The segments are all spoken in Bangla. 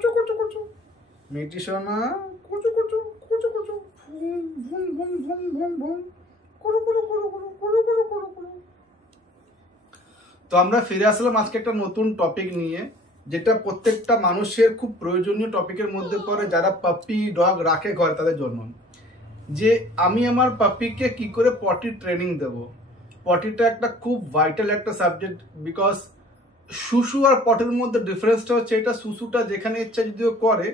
কুচু কুচু কুচু, মিটি সোনা কুচু কুচু কুচু কুচু, ভুম ভুম ভুম ভুম ভুম ভুম, কুরু কুরু কুরু কুরু কুরু কুরু কুরু কুরু। তো আমরা ফিরে আসলাম আজকে একটা নতুন টপিক নিয়ে, যেটা প্রত্যেকটা মানুষের খুব প্রয়োজনীয় টপিকের মধ্যে পড়ে যারা পাপি ডগ রাখে ঘরে তাদের জন্য। যে আমি আমার পাপিকে কি করে পটি ট্রেনিং দেব। পটিটা একটা খুব ভাইটাল একটা সাবজেক্ট, বিকজ শুশু আর পটির মধ্যে ডিফারেন্সটা হচ্ছে এটা শুশুটা যেখানে ইচ্ছা যদিও করে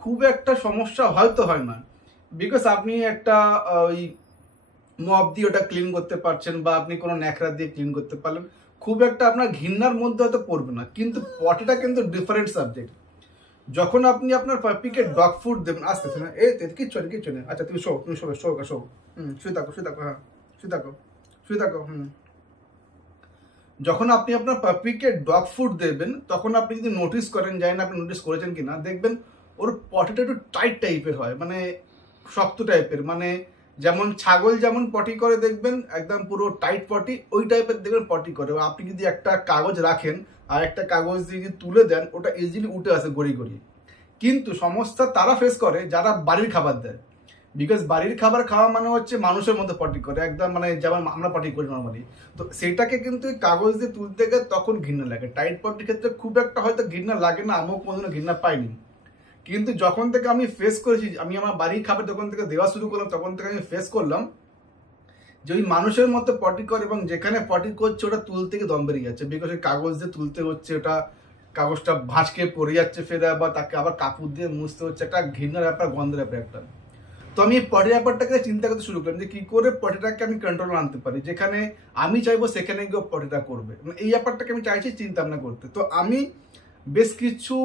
খুব একটা সমস্যা হয়তো হয় না, বিকজ আপনি একটা ওই মপ দিয়ে ওটা ক্লিন করতে পারছেন বা আপনি কোনো ন্যাকড়া দিয়ে ক্লিন করতে পারলেন, খুব একটা আপনার ঘৃণার মধ্যে হয়তো পড়বে না। কিন্তু পটিটা কিন্তু ডিফারেন্ট সাবজেক্ট। যখন আপনি আপনার পাপিকে ডগ ফুড দেবেন, আসতেছে না কিচ্ছু নেই কিচ্ছু নেই, আচ্ছা তুমি শো শুয়ে থাকো হ্যাঁ শুয়ে থাকো যখন আপনি আপনার পাপিকে ডগ ফুড দেবেন তখন আপনি যদি নোটিস করেন, জানি না আপনি নোটিস করেছেন কিনা, দেখবেন ওর পটিটা একটু টাইট টাইপের হয়, মানে শক্ত টাইপের, মানে যেমন ছাগল যেমন পটি করে দেখবেন একদম পুরো টাইট পটি, ওই টাইপের দেখবেন পটি করে। আপনি যদি একটা কাগজ রাখেন আর একটা কাগজ দিয়ে যদি তুলে দেন ওটা ইজিলি উঠে আসে গড়ি গড়ি। কিন্তু সমস্যা তারা ফেস করে যারা বাড়ির খাবার দেয়, বিকজ বাড়ির খাবার খাওয়া মানে হচ্ছে মানুষের মধ্যে পটি করে একদম, মানে যেমন আমরা পটি করি নর্মালি, তো সেটাকে কিন্তু কাগজ দিয়ে তুলতে গেলে তখন ঘৃণা লাগে। টাইট পটির ক্ষেত্রে খুব একটা হয়তো ঘৃণা লাগে না, আমিও কোনোদিনও ঘৃণা পাইনি। কিন্তু যখন থেকে আমি ফেস করেছি, আমি আমার বাড়ির খাবার যখন থেকে দেওয়া শুরু করলাম তখন থেকে আমি ফেস করলাম যে ওই মানুষের মতো পটি করে, এবং যেখানে পটি করছে ওটা তুলতে গিয়ে দম বেরিয়ে যাচ্ছে, বিকজ ওই কাগজ দিয়ে তুলতে হচ্ছে, ওটা কাগজটা ভাঁজকে পড়ে যাচ্ছে, ফের আবার তাকে আবার কাপড় দিয়ে মুছতে হচ্ছে, একটা ঘৃণার ব্যাপার, গন্ধের ব্যাপার একটা। তো আমি এই পটি ব্যাপারটাকে চিন্তা করতে শুরু করলাম যে কি করে পটিটাকে আমি কন্ট্রোল আনতে পারি, যেখানে আমি চাইবো সেখানে গিয়ে পটিটা করবে, এই ব্যাপারটাকে আমি চাইছি চিন্তা ভাবনা করতে। তো আমি বেশ কিছু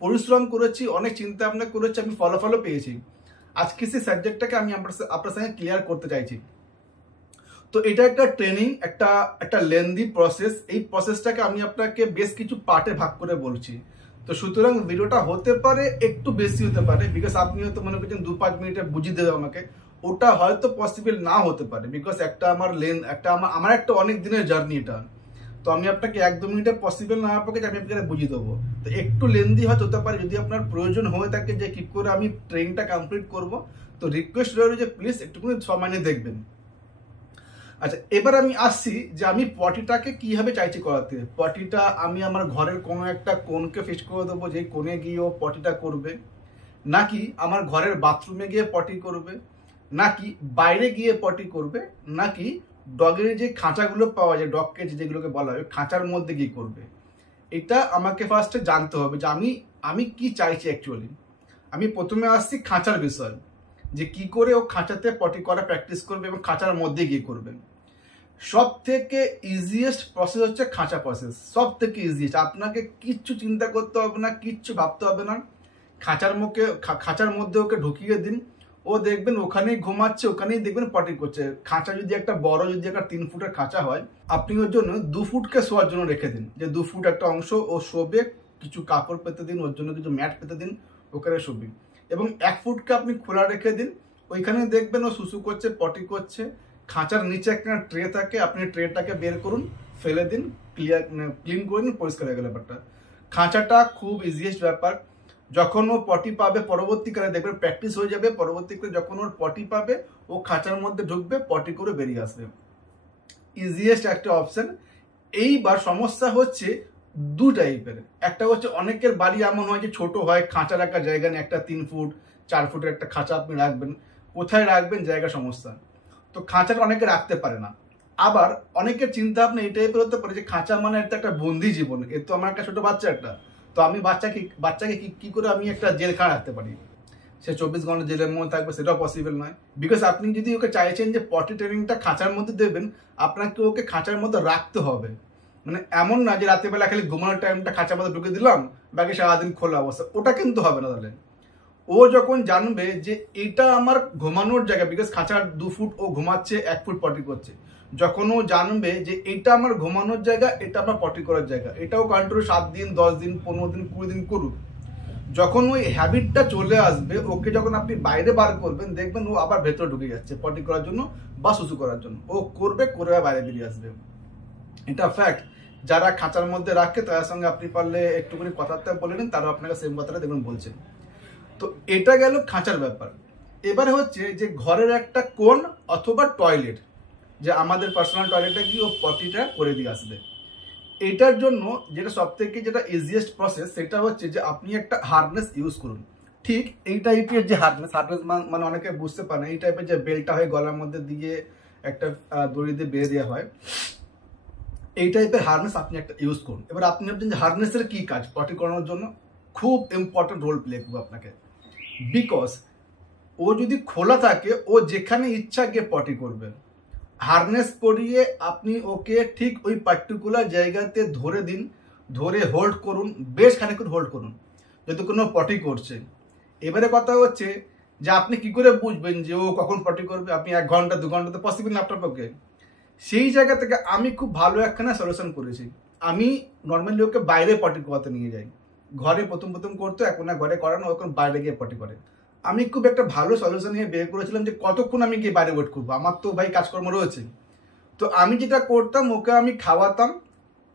পরিশ্রম করেছি, অনেক চিন্তা ভাবনা করেছি, আমি ফলাফলও পেয়েছি। আজকে সেই সাবজেক্টটাকে আমি আপনার সঙ্গে ক্লিয়ার করতে চাইছি। তো এটা একটা ট্রেনিং, একটা লেন্দি প্রসেস। এই প্রসেসটাকে আমি আপনাকে বেশ কিছু পার্টে ভাগ করে বলছি। তো সুতরাং ভিডিওটা হতে পারে একটু বেশি হতে পারে, বিকজ আপনি হয়তো মনে করছেন 2-5 মিনিটে বুঝিয়ে দেবে আমাকে, ওটা হয়তো পসিবল না হতে পারে, বিকজ আমার একটা অনেক দিনের জার্নি এটা। তো আমি আপনাকে 1-2 মিনিটে পসিবল না হওয়ার পক্ষে আমি আপনাকে বুঝিয়ে দেবো। তো একটু লেন্দি হয়তো হতে পারে, যদি আপনার প্রয়োজন হয়ে থাকে যে কি করে আমি ট্রেনিংটা কমপ্লিট করব, তো রিকোয়েস্ট রইল যে প্লিজ একটুখানি সময় নিয়ে দেখবেন। আচ্ছা, এবার আমি আসছি যে আমি পটিটাকে কিভাবে চাইছি করাতে। পটিটা আমি আমার ঘরের কোনো একটা কোণকে ফিক্স করে দেবো, যে কোণে গিয়ে ও পটিটা করবে, নাকি আমার ঘরের বাথরুমে গিয়ে পটি করবে, নাকি বাইরে গিয়ে পটি করবে, নাকি ডগের যে খাঁচাগুলো পাওয়া যায়, ডগ কেজ যেগুলোকে বলা হয়, খাঁচার মধ্যে গিয়ে করবে। এটা আমাকে ফার্স্টে জানতে হবে যে আমি কি চাইছি অ্যাকচুয়ালি। আমি প্রথমে আসছি খাঁচার বিষয়, যে কি করে ও খাঁচাতে পটি করা প্র্যাকটিস করবে এবং খাঁচার মধ্যে গিয়ে করবে। সব থেকে ইজিয়েস্ট প্রসেস হচ্ছে খাঁচা প্রসেস, সব থেকে ইজিয়েস্ট। আপনাকে কিচ্ছু চিন্তা করতে হবে না, কিচ্ছু ভাবতে হবে না। খাঁচার মধ্যে ওকে ঢুকিয়ে দিন, ও দেখবেন ওখানেই ঘুমাচ্ছে, ওখানেই দেখবেন পটি করছে। খাঁচা যদি একটা বড়, যদি একটা 3 ফুটের খাঁচা হয়, আপনি ওর জন্য 2 ফুটকে শোয়ার জন্য রেখে দিন, যে 2 ফুট একটা অংশ ও শোবে, কিছু কাপড় পেতে দিন, ওর জন্য কিছু ম্যাট পেতে দিন, ওখানে শোবে। এবং 1 ফুটকে আপনি খোলা রেখে দিন, ওইখানে দেখবেন ও শুশু করছে, পটি করছে। খাঁচার নিচে একটা ট্রে থাকে, আপনি ট্রেটাকে বের করুন, ফেলে দিন, ক্লিন করে দিন, পরিষ্কার হয়ে গেল ব্যাপারটা। খাঁচাটা খুব ইজিয়েস্ট ব্যাপার। যখন ও পটি পাবে পরবর্তীকালে দেখবেন প্র্যাকটিস হয়ে যাবে, পরবর্তীকালে যখন ওর পটি পাবে ও খাঁচার মধ্যে ঢুকবে, পটি করে বেরিয়ে আসবে। ইজিয়েস্ট একটা অপশন। এইবার সমস্যা হচ্ছে 2 টাইপের। একটা হচ্ছে অনেকের বাড়ি এমন হয় যে ছোট হয়, খাঁচা রাখার জায়গা নেই, একটা 3 ফুট 4 ফুটের একটা খাঁচা আপনি রাখবেন, কোথায় রাখবেন জায়গা সমস্যা, তো খাঁচাটা অনেকে রাখতে পারে না। আবার অনেকের চিন্তা ভাবনা এই টাইপের হতে পারে যে খাঁচা মানে একটা বন্দি জীবন, এ তো আমার একটা ছোট বাচ্চা একটা, তো আমি বাচ্চাকে কি করে আমি একটা জেলখানা রাখতে পারি, সে 24 ঘন্টা জেলের মধ্যে থাকবে, সেটাও পসিবল নয়। বিকজ আপনি যদি ওকে চাইছেন যে পটি ট্রেনিংটা খাঁচার মধ্যে দেবেন, আপনাকে ওকে খাঁচার মধ্যে রাখতে হবে। মানে এমন না যে রাতেরবেলা খালি ঘুমানোর টাইমটা খাঁচার মধ্যে ঢুকে দিলাম, বাকি সারাদিন খোলা অবস্থা, ওটা কিন্তু হবে না। তাহলে ও যখন জানবে যে এটা আমার ঘুমানোর জায়গা, বিকজ খাঁচার 2 ফুট ও ঘুমাচ্ছে, 1 ফুট পটি করছে, যখন ও জানবে যে এটা আমার ঘুমানোর জায়গা, এটা আমার পটি করার জায়গা, এটাও কন্টিনিউ 7 দিন 10 দিন 15 দিন 20 দিন করুক। যখন ওই হ্যাবিটটা চলে আসবে, ওকে যখন আপনি বাইরে বার করবেন, দেখবেন ও আবার ভেতরে ঢুকে যাচ্ছে পটি করার জন্য বা শুশু করার জন্য। ও করবে, করে বাইরে বেরিয়ে আসবে, এটা ফ্যাক্ট। যারা খাঁচার মধ্যে রাখে তাদের সঙ্গে আপনি পারলে একটুখানি কথাবার্তা বলে নিন, তারা আপনাকে সেম কথাটা দেখুন বলছেন। তো এটা গেল খাঁচার ব্যাপার। এবারে হচ্ছে যে ঘরের একটা কোণ অথবা টয়লেট, যে আমাদের পার্সোনাল টয়লেটে গিয়ে ও পটিটা করে দিয়ে আসবে। এটার জন্য যেটা সব থেকে যেটা ইজিয়েস্ট প্রসেস সেটা হচ্ছে যে আপনি একটা হার্নেস ইউজ করুন। ঠিক এই টাইপের যে হার্নেস মানে অনেকে বুঝতে পারে না, এই টাইপের যে বেল্টটা হয় গলার মধ্যে দিয়ে একটা দড়ি দিয়ে বেঁধে দেওয়া হয়, এই টাইপের হার্নেস আপনি একটা ইউজ করুন। এবার আপনি ভাবছেন যে হার্নেসের কি কাজ, পটি করানোর জন্য খুব ইম্পর্টেন্ট রোল প্লে করবে আপনাকে। বিকজ ও যদি খোলা থাকে ও যেখানে ইচ্ছা গিয়ে পটি করবে। হার্নেস পরিয়ে আপনি ওকে ঠিক ওই পার্টিকুলার জায়গাতে ধরে দিন, ধরে হোল্ড করুন, বেশ খানিকক্ষণ হোল্ড করুন যদি কোনো পটি করছে। এবারে কথা হচ্ছে যে আপনি কি করে বুঝবেন যে ও কখন পটি করবে? আপনি 1 ঘন্টা 2 ঘন্টা তো পসিবল না আপনার পক্ষে। সেই জায়গা থেকে আমি খুব ভালো একখানা সলিউশন করেছি। আমি নর্মালি ওকে বাইরে পটি করাতে নিয়ে যাই। ঘরে প্রথম করতো, এখন না ঘরে করানো, এখন বাইরে গিয়ে পটি করে। আমি খুব একটা ভালো সলিউশন নিয়ে বের করেছিলাম যে কতক্ষণ আমি গিয়ে বাইরে ওয়েট করবো, আমার তো ভাই কাজকর্ম রয়েছে। তো আমি যেটা করতাম, ওকে আমি খাওয়াতাম,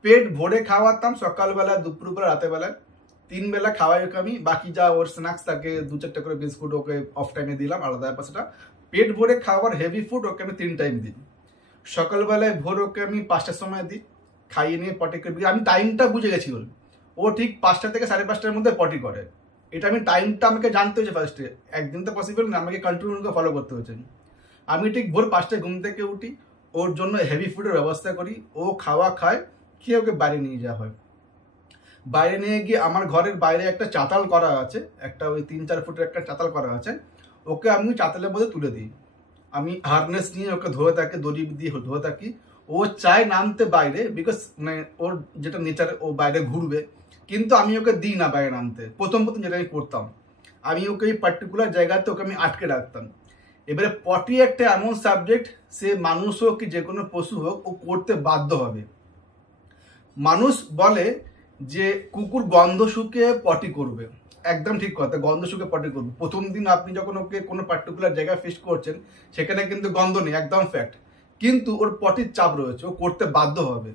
পেট ভরে খাওয়াতাম, সকালবেলা, দুপুরবেলা, রাতেবেলায় 3 বেলা খাওয়াই ওকে আমি। বাকি যা ওর স্ন্যাক্স থাকে 2-4টা করে বিস্কুট ওকে অফ টাইমে দিলাম, আলাদা ব্যাপার সেটা। পেট ভরে খাওয়ার হেভি ফুড ওকে আমি 3 টাইম দিই। সকালবেলায় ভোর ওকে আমি 5টার সময় দিই, খাইয়ে নিয়ে পটি করে। আমি টাইমটা বুঝে গেছি ওর, ও ঠিক 5টা থেকে 5:30টার মধ্যে পটি করে। এটা আমি টাইমটা আমাকে জানতে হয়েছে ফার্স্টে, একদিন তো পসিবল না, আমাকে কন্টিনিউ ফলো করতে হয়েছে। আমি ঠিক ভোর 5টায় ঘুম থেকে উঠি, ওর জন্য হেভি ফুডের ব্যবস্থা করি, ও খাওয়া খায়, খেয়ে ওকে বাইরে নিয়ে যাওয়া হয়। বাইরে নিয়ে গিয়ে আমার ঘরের বাইরে একটা চাতাল করা আছে, একটা ওই 3-4 ফুটের একটা চাতাল করা আছে, ওকে আমি চাতালের মধ্যে তুলে দিই। আমি হার্নেস নিয়ে ওকে ধরে থাকি, দড়ি দিয়ে ধরে থাকি। ও চায় নামতে বাইরে, বিকজ মানে ওর যেটা নেচার ও বাইরে ঘুরবে, কিন্তু আমি ওকে দিই না বাইরে নামতে। প্রথম যেটা আমি করতাম, আমি ওকে এই পার্টিকুলার জায়গাতে ওকে আমি আটকে রাখতাম। এবারে পটি একটা এমন সাবজেক্ট, সে মানুষ হোক কি যে কোনো পশু হোক, ও করতে বাধ্য হবে। মানুষ বলে যে কুকুর গন্ধ শুকে পটি করবে, একদম ঠিক কথা, গন্ধ শুকে পটি করবে। প্রথম দিন আপনি যখন ওকে কোনো পার্টিকুলার জায়গায় ফিস্ট করছেন, সেখানে কিন্তু গন্ধ নেই, একদম ফ্যাক্ট, কিন্তু ওর পটির চাপ রয়েছে, ও করতে বাধ্য হবে।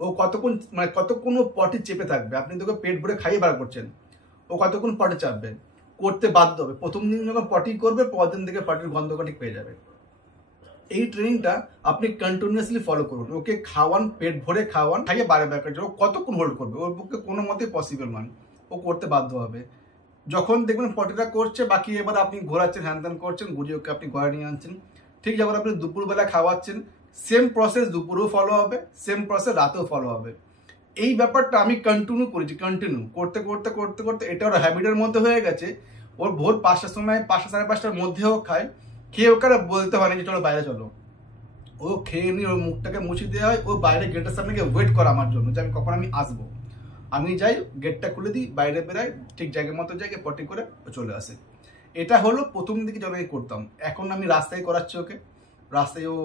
ও কতক্ষণ ও পটি চেপে থাকবে? আপনি তোকে পেট ভরে খাইয়ে বার করছেন, ও কতক্ষণ পটি চাপবে? করতে বাধ্য হবে। প্রথম দিন যখন পটি করবে, পরের দিন থেকে পটির গন্ধ ঠিক পেয়ে যাবে। এই ট্রেনিংটা আপনি কন্টিনিউয়াসলি ফলো করুন, ওকে খাওয়ান, পেট ভরে খাওয়ান, খাইয়ে বাইরে বের করছে। ও কতক্ষণ হোল্ড করবে? ওর পক্ষে কোনো মতেই পসিবল নয়, ও করতে বাধ্য হবে। যখন দেখবেন পটিটা করছে, বাকি এবার আপনি ঘোরাচ্ছেন, হ্যান করছেন, ঘুরিয়ে ওকে আপনি ঘরে নিয়ে আনছেন। ঠিক যখন আপনি দুপুরবেলা খাওয়াচ্ছেন, সেম প্রসেস দুপুরেও ফলো হবে, সেম প্রসেস রাতেও ফলো হবে। এই ব্যাপারটা আমি কন্টিনিউ করেছি, কন্টিনিউ করতে করতে করতে করতে এটা ওর হ্যাবিটের মধ্যে হয়ে গেছে। ওর ভোর 5টার সময়, 5টা 5:30টার মধ্যেও খায়, খেয়ে ওকে বলতে হয় না যে চলো বাইরে চলো। ও খেয়ে নিয়ে ওর মুখটাকে মুছে দেওয়া হয়, ও বাইরে গেটের সামনে গিয়ে ওয়েট করে আমার জন্য যে আমি কখন আমি আসবো। আমি যাই, গেটটা খুলে দিই, বাইরে বেরাই, ঠিক জায়গার মতো জায়গায় পটি করে ও চলে আসে। এটা হলো প্রথম দিকে যখন আমি করতাম। এখন আমি রাস্তায় করাচ্ছি ওকে, রাস্তায় ও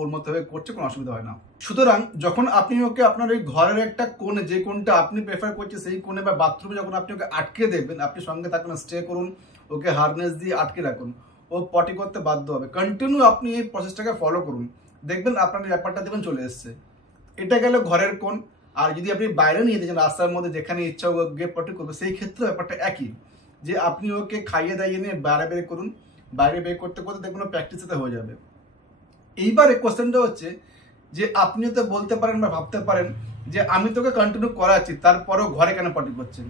ওর মতো হয়ে করছে, কোনো অসুবিধা হয় না। সুতরাং যখন আপনি ওকে আপনার ওই ঘরের একটা কোণে, যে কোণটা আপনি প্রেফার করছেন সেই কোণে বা বাথরুমে যখন আপনি ওকে আটকে দেবেন, আপনি সঙ্গে থাকুন, স্টে করুন, ওকে হার্নেস দিয়ে আটকে রাখুন, ও পটি করতে বাধ্য হবে। কন্টিনিউ আপনি এই প্রসেসটাকে ফলো করুন, দেখবেন আপনার ব্যাপারটা দেখবেন চলে এসছে। এটা গেল ঘরের কোণ। আর যদি আপনি বাইরে নিয়ে দিয়েছেন, রাস্তার মধ্যে যেখানে ইচ্ছা ও গিয়ে পটি করবে, সেই ক্ষেত্রে ব্যাপারটা একই, যে আপনি ওকে খাইয়ে দাইয়ে নিয়ে বাইরে বের করুন, বাইরে বের করতে করতে দেখবেন প্র্যাকটিসে হয়ে যাবে। এইবারে কোশ্চেনটা হচ্ছে যে আপনিও তো বলতে পারেন বা ভাবতে পারেন যে আমি তোকে কন্টিনিউ করাচ্ছি, তারপরেও ঘরে কেন পটি করছেন?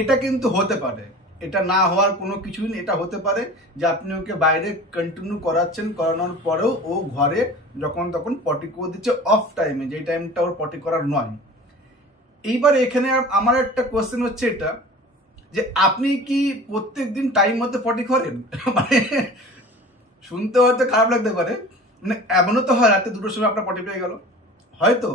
এটা কিন্তু হতে পারে, এটা না হওয়ার কোনো কিছুই নেই। এটা হতে পারে যে আপনি ওকে বাইরে কন্টিনিউ করাচ্ছেন, করানোর পরেও ও ঘরে যখন তখন পটি করে দিচ্ছে অফ টাইমে, যে টাইমটা ওর পটি করার নয়। এইবার এখানে আমার একটা কোশ্চেন হচ্ছে এটা, যে আপনি কি প্রত্যেক দিন টাইম মতো পটি করেন? মানে শুনতে হয়তো খারাপ লাগতে পারে, মানে এমনও তো হয় রাতে 2টোর সময় আপনার পটি পেয়ে গেল, হয়তো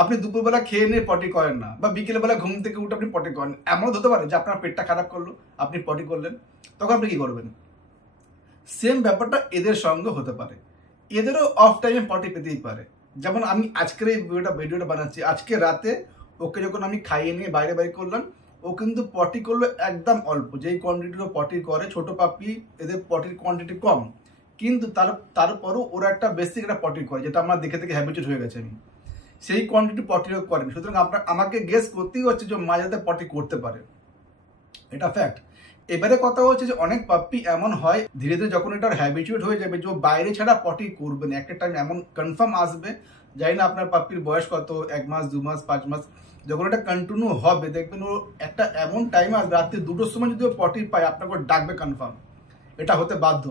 আপনি দুপুরবেলা খেয়ে নিয়ে পটি করেন না, বা বিকেলবেলা ঘুম থেকে উঠে আপনি পটি করেন। এমনও হতে পারে যে আপনার পেটটা খারাপ করলো, আপনি পটি করলেন, তখন আপনি কি করবেন? সেম ব্যাপারটা এদের সঙ্গে হতে পারে, এদেরও অফ টাইমে পটি পেতেই পারে। যেমন আমি আজকের এই ভিডিওটা বানাচ্ছি, আজকে রাতে ওকে যখন আমি খাইয়ে নিয়ে বাইরে বাইরে করলাম, ও কিন্তু পটি করলো একদম অল্প, যেই কোয়ান্টিটির পটি করে ছোট পাপি, এদের পটির কোয়ান্টিটি কম, কিন্তু তারপরও ওরা একটা বেসিক একটা পটি করে, যেটা আমার দেখে থেকে হ্যাবিচুয়েট হয়ে গেছে আমি। সেই কোয়ান্টিটি পটিও করেন। সুতরাং আমাকে গেস করতেই হচ্ছে যে মা যাতে পটি করতে পারে, এটা ফ্যাক্ট। এবারে কথা হচ্ছে যে অনেক পাপ্পি এমন হয় ধীরে ধীরে যখন এটার হ্যাবিচুয়েট হয়ে যাবে যে বাইরে ছাড়া পটি করবে না, একটা টাইম এমন কনফার্ম আসবে, জানি না আপনার পাপ্পির বয়স কত, 1 মাস 2 মাস 5 মাস, যখন এটা কন্টিনিউ হবে দেখবেন ও একটা এমন টাইম আসবে রাত্রি 2টোর সময় যদি ও পটি পায় আপনাকে ডাকবে কনফার্ম, এটা হতে বাধ্য।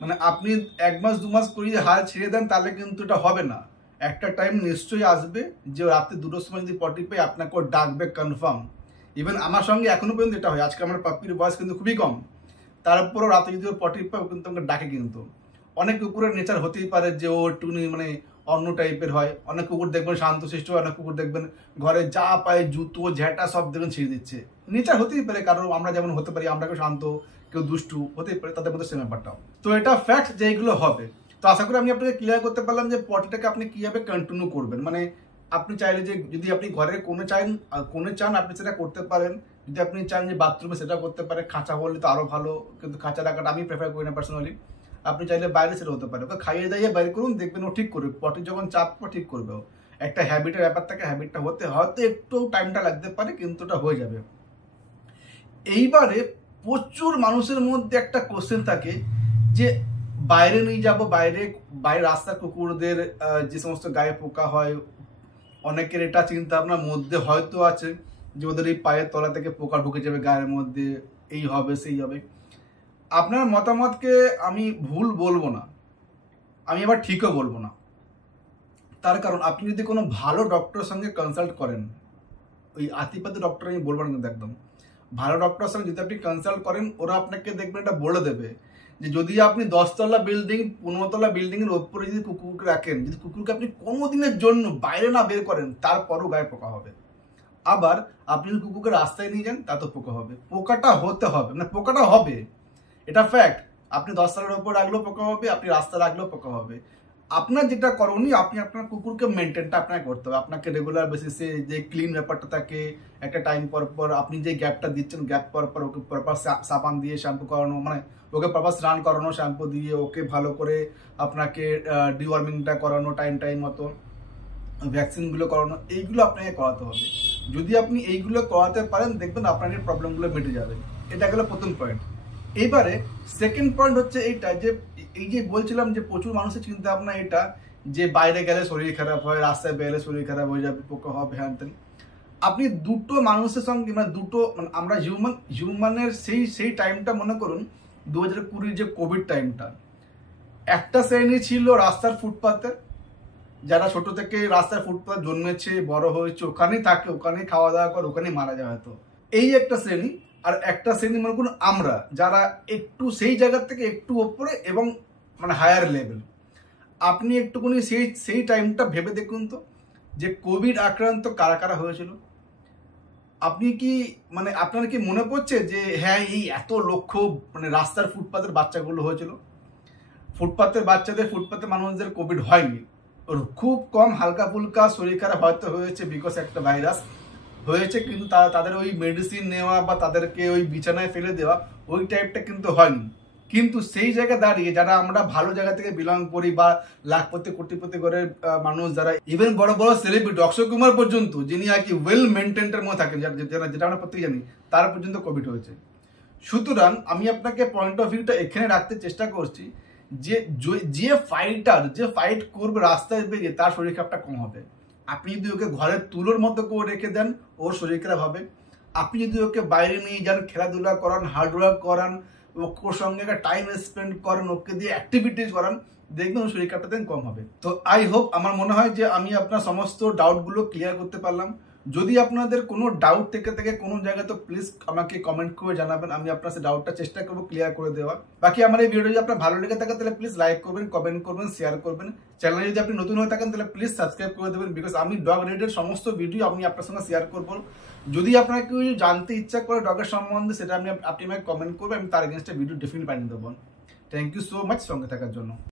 মানে আপনি 1 মাস 2 মাস করে হাল ছেড়ে দেন তাহলে কিন্তু এটা হবে না, একটা টাইম নিশ্চয়ই আসবে যে রাত্রি 2টোর সময় যদি পটি পায় আপনাকে ডাকবে কনফার্ম। ইভেন আমার সঙ্গে এখনো পর্যন্ত এটা হয়, আজকে আমার পাপ্পির বয়স কিন্তু খুবই কম, তারপরও রাতে যদি ওর পটি পায় ও কিন্তু আমাকে ডাকে। কিন্তু অনেক কুকুরের নেচার হতেই পারে যে ও একটুখানি মানে অন্য টাইপের হয়, অনেক কুকুর দেখবেন শান্তশিষ্ট, অনেক কুকুর দেখবেন ঘরে যা পায় জুতো ঝ্যাটা সব দেখবেন ছিঁড়ে দিচ্ছে, নেচার হতেই পারে, কারণ আমরা যেমন হতে পারি, আমরা কেউ শান্ত কেউ দুষ্টু হতেই পারে, তাদের মধ্যে সেম ব্যাপারটাও। তো এটা ফ্যাক্ট যে এইগুলো হবে। তো আশা করি আমি আপনাকে ক্লিয়ার করতে পারলাম যে পটিটাকে আপনি কিভাবে কন্টিনিউ করবেন। মানে আপনি চাইলে যে যদি আপনি ঘরের কোণে চান আপনি সেটা করতে পারেন, যদি আপনি চান যে বাথরুমে সেটা করতে পারেন, খাঁচা হলে তো আরো ভালো, কিন্তু খাঁচা রাখাটা আমি প্রেফার করি না পার্সোনালি। আপনি চাইলে বাইরে সেটা হতে পারে, ওকে খাইয়ে দাইয়ে বাইরে করুন, দেখবেন ও ঠিক করবে, পটি যখন চাপবে ঠিক করবে। একটা হ্যাবিটের ব্যাপার থাকে, হ্যাবিটটা হতে হয়তো একটু টাইমটা লাগতে পারে কিন্তু ওটা হয়ে যাবে। এইবারে প্রচুর মানুষের মধ্যে একটা কোশ্চেন থাকে যে বাইরে নিয়ে যাব, বাইরে রাস্তার কুকুরদের যে সমস্ত গায়ে পোকা হয়, অনেকের এটা চিন্তা আপনার মধ্যে হয়তো আছে যে ওদের এই পায়ের তলা থেকে পোকা ঢুকে যাবে গায়ের মধ্যে, এই হবে সেই হবে। আপনার মতামতকে আমি ভুল বলবো না, আমি আবার ঠিকও বলবো না। তার কারণ আপনি যদি কোনো ভালো ডক্টরের সঙ্গে কনসাল্ট করেন, ওই আতিপাতি ডক্টর আমি বলবো না কিন্তু, একদম ভালো ডক্টরের সঙ্গে যদি আপনি কনসাল্ট করেন, ওরা আপনাকে দেখবেন এটা বলে দেবে যে যদি আপনি 10তলা বিল্ডিং 15তলা বিল্ডিং এর উপরে যদি কুকুরকে রাখেন, যদি কুকুরকে আপনি কোনোদিনের জন্য বাইরে না বের করেন তারপরও গায়ে পোকা হবে। আবার আপনি যদি কুকুরকে রাস্তায় নিয়ে যান তা তো পোকা হবে, পোকাটা হতে হবে, মানে পোকাটা হবে, এটা ফ্যাক্ট। আপনি 10তলার উপর রাখলেও পোকা হবে, আপনি রাস্তা রাখলেও পোকা হবে। আপনার যেটা করণীয়, আপনি আপনার কুকুরকে মেনটেনটা আপনাকে করতে হবে, আপনাকে রেগুলার বেসিসে যে ক্লিন ব্যাপারটা থাকে, একটা টাইম পর পর আপনি যে গ্যাপটা দিচ্ছেন গ্যাপ পর পর ওকে প্রপার সাবান দিয়ে শ্যাম্পু করানো, মানে ওকে প্রপার স্নান করানো শ্যাম্পু দিয়ে, ওকে ভালো করে আপনাকে ডিওয়ার্মিংটা করানো টাইম মতো, ভ্যাকসিনগুলো করানো, এইগুলো আপনাকে করাতে হবে। যদি আপনি এইগুলো করাতে পারেন দেখবেন আপনার এই প্রবলেমগুলো মিটে যাবে। এটা গেল প্রথম পয়েন্ট। এবারে সেকেন্ড পয়েন্ট হচ্ছে এইটা যে এই যে বলছিলাম যে প্রচুর মানুষের চিন্তা ভাবনা এটা যে বাইরে গেলে শরীর খারাপ হয়, রাস্তায় বেরোলে শরীর খারাপ হয়ে যাবে, পোকা হবে, হ্যান তেন। আপনি দুটো মানুষের সঙ্গে মানে আমরা হিউম্যানের সেই টাইমটা মনে করুন 2020 যে কোভিড টাইমটা, একটা শ্রেণী ছিল রাস্তার ফুটপাতে, যারা ছোট থেকে রাস্তার ফুটপাত জন্মেছে বড় হয়েছে, ওখানেই থাকে, ওখানেই খাওয়া দাওয়া করে, ওখানেই মারা যায় হয়তো, এই একটা শ্রেণী। আর একটা শ্রেণী মনে করুন আমরা, যারা একটু সেই জায়গার থেকে একটু ওপরে এবং মানে হায়ার লেভেল। আপনি একটুখানি সেই টাইমটা ভেবে দেখুন তো যে কোভিড আক্রান্ত কারা কারা হয়েছিল। আপনি কি মানে আপনার কি মনে পড়ছে যে হ্যাঁ এই এত লক্ষ মানে রাস্তার ফুটপাতের বাচ্চাগুলো হয়েছিল? ফুটপাতের বাচ্চাদের, ফুটপাতের মানুষদের কোভিড হয়নি, খুব কম হালকা ফুলকা শরীর খারাপ হয়তো হয়েছে বিকজ একটা ভাইরাস হয়েছে, কিন্তু তাদের ওই মেডিসিন নেওয়া বা তাদেরকে ওই বিছানায় ফেলে দেওয়া ওই টাইপটা কিন্তু হয়নি। কিন্তু সেই জায়গায় দাঁড়িয়ে যারা আমরা ভালো জায়গা থেকে বিলং করি বা লাখপতি কোটিপতি করে মানুষ, যারা ইভেন বড় বড় সেলিব্রিটি অক্ষয় কুমার পর্যন্ত, যিনি আর কি ওয়েল মেনটেন্টের মধ্যে থাকেন, যেটা আমরা প্রত্যেকে জানি, তার পর্যন্ত কোভিড হয়েছে। সুতরাং আমি আপনাকে পয়েন্ট অফ ভিউটা এখানে রাখতে চেষ্টা করছি যে ফাইট করবে রাস্তায় বেরিয়ে, তার শরীর খারাপটা কম হবে। আপনি যদি ওকে ঘরের তুলোর মতো করে রেখে দেন ওর শরীর খারাপ হবে। আপনি যদি ওকে বাইরে নিয়ে যান, খেলাধুলা করান, হার্ডওয়ার্ক করান, ওর সঙ্গে একটা টাইম স্পেন্ড করেন, ওকে দিয়ে অ্যাক্টিভিটিস করান, দেখবেন ওর শরীর খারাপটা কম হবে। তো আই হোপ, আমার মনে হয় যে আমি আপনার সমস্ত ডাউটগুলো ক্লিয়ার করতে পারলাম। যদি আপনাদের কোনো ডাউট থেকে কোনো জায়গায়, তো প্লিজ আমাকে কমেন্ট করে জানাবেন, আমি আপনার সেই ডাউটটা চেষ্টা করবো ক্লিয়ার করে দেওয়া। বাকি আমার এই ভিডিও যদি আপনার ভালো লেগে থাকে তাহলে প্লিজ লাইক করবেন, কমেন্ট করবেন, শেয়ার করবেন। চ্যানেলে যদি আপনি নতুন হয়ে থাকেন তাহলে প্লিজ সাবস্ক্রাইব করে দেবেন, বিকজ আমি ডগ রিলেটেড সমস্ত ভিডিও আমি আপনার সঙ্গে শেয়ার করবো। যদি আপনার কেউ জানতে ইচ্ছা করে ডগের সম্বন্ধে, সেটা আপনি আমাকে কমেন্ট করবেন, আমি তার এগেনস্টে ভিডিও ডেফিনেটলি বানিয়ে দেবো। থ্যাংক ইউ সো মাচ সঙ্গে থাকার জন্য।